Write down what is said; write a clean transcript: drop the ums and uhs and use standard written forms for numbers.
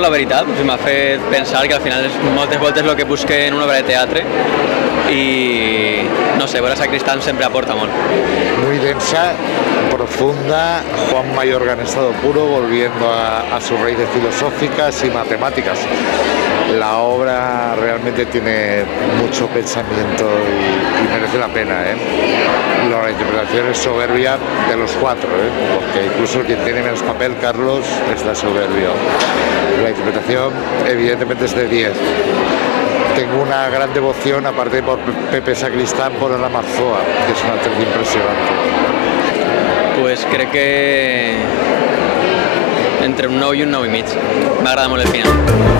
molt, la veritat. O sigui, m'ha fet pensar que al final és moltes voltes el que busque en una obra de teatre i, no sé, veure Sacristán sempre aporta molt. Muy densa, profunda, Juan Mayorga en estado puro, volviendo a sus raíces filosóficas y matemáticas. La obra realmente tiene mucho pensamiento y merece la pena, ¿eh? La interpretación es soberbia de los cuatro, ¿eh? Porque incluso el que tiene menos papel, Carlos, está soberbio. La interpretación evidentemente es de 10. Tengo una gran devoción, aparte por Pepe Sacristán, por Ana Marzoa, que es una actriz impresionante. Pues crec que entre un 9 i un 9 i mig. M'agrada molt el final.